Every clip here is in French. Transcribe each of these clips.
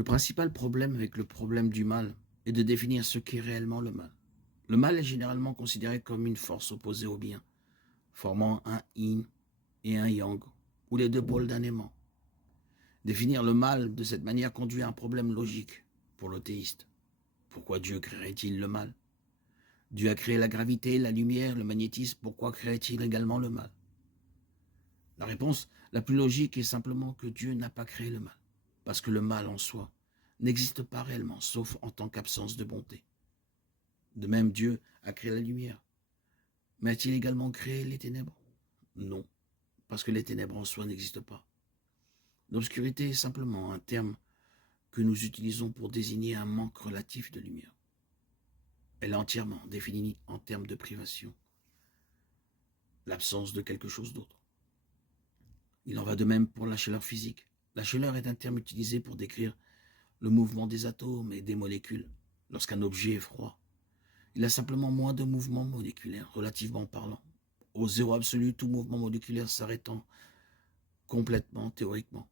Le principal problème avec le problème du mal est de définir ce qu'est réellement le mal. Le mal est généralement considéré comme une force opposée au bien, formant un yin et un yang, ou les deux pôles d'un aimant. Définir le mal de cette manière conduit à un problème logique pour le théiste. Pourquoi Dieu créerait-il le mal? Dieu a créé la gravité, la lumière, le magnétisme, pourquoi créerait-il également le mal? La réponse la plus logique est simplement que Dieu n'a pas créé le mal, parce que le mal en soi n'existe pas réellement, sauf en tant qu'absence de bonté. De même, Dieu a créé la lumière, mais a-t-il également créé les ténèbres? Non, parce que les ténèbres en soi n'existent pas. L'obscurité est simplement un terme que nous utilisons pour désigner un manque relatif de lumière. Elle est entièrement définie en termes de privation, l'absence de quelque chose d'autre. Il en va de même pour la chaleur physique. La chaleur est un terme utilisé pour décrire le mouvement des atomes et des molécules. Lorsqu'un objet est froid, il a simplement moins de mouvement moléculaire, relativement parlant. Au zéro absolu, tout mouvement moléculaire s'arrêtant complètement théoriquement.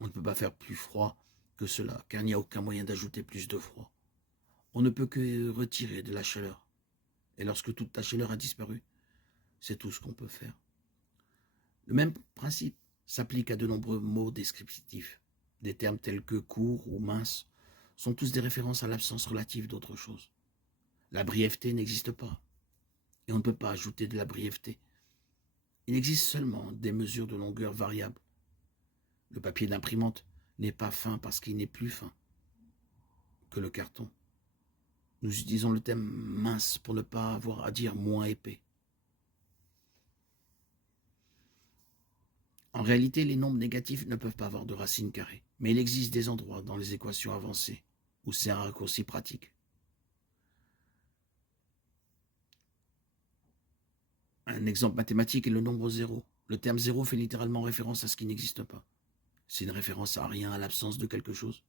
On ne peut pas faire plus froid que cela, car il n'y a aucun moyen d'ajouter plus de froid. On ne peut que retirer de la chaleur. Et lorsque toute la chaleur a disparu, c'est tout ce qu'on peut faire. Le même principe s'applique à de nombreux mots descriptifs. Des termes tels que court ou mince sont tous des références à l'absence relative d'autre chose. La brièveté n'existe pas, et on ne peut pas ajouter de la brièveté. Il existe seulement des mesures de longueur variables. Le papier d'imprimante n'est pas fin parce qu'il n'est plus fin que le carton. Nous utilisons le terme mince pour ne pas avoir à dire moins épais. En réalité, les nombres négatifs ne peuvent pas avoir de racine carrée, mais il existe des endroits dans les équations avancées où c'est un raccourci pratique. Un exemple mathématique est le nombre zéro. Le terme zéro fait littéralement référence à ce qui n'existe pas. C'est une référence à rien, à l'absence de quelque chose.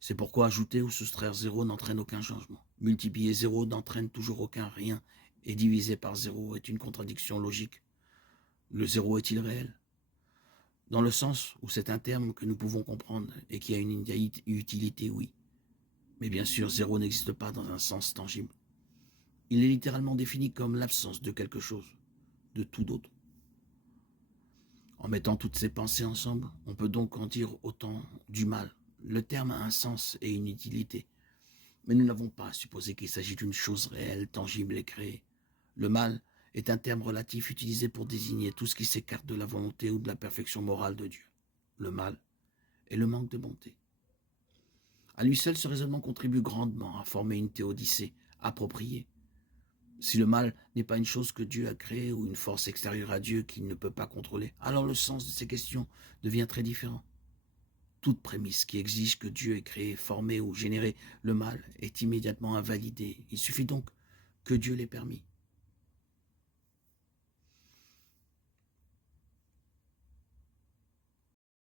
C'est pourquoi ajouter ou soustraire zéro n'entraîne aucun changement. Multiplier zéro n'entraîne toujours aucun rien, et diviser par zéro est une contradiction logique. Le zéro est-il réel? Dans le sens où c'est un terme que nous pouvons comprendre et qui a une utilité, oui. Mais bien sûr, zéro n'existe pas dans un sens tangible. Il est littéralement défini comme l'absence de quelque chose, de tout d'autre. En mettant toutes ces pensées ensemble, on peut donc en dire autant du mal. Le terme a un sens et une utilité. Mais nous n'avons pas à supposer qu'il s'agit d'une chose réelle, tangible et créée. Le mal est un terme relatif utilisé pour désigner tout ce qui s'écarte de la volonté ou de la perfection morale de Dieu. Le mal est le manque de bonté. À lui seul, ce raisonnement contribue grandement à former une théodicée appropriée. Si le mal n'est pas une chose que Dieu a créée ou une force extérieure à Dieu qu'il ne peut pas contrôler, alors le sens de ces questions devient très différent. Toute prémisse qui exige que Dieu ait créé, formé ou généré le mal est immédiatement invalidée. Il suffit donc que Dieu l'ait permis.